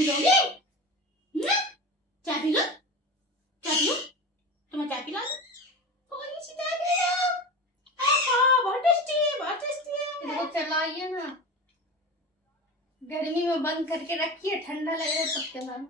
P लोगे? चाय P low, चाय पी लो, तुम्हें चाय पिला दो। थोड़ी सी चाय पी लो। बहुत टेस्टी है, बहुत टेस्टी है। इसको चलाइए ना, गर्मी में बंद करके रखिए, ठंडा लगेगा तब चलाना।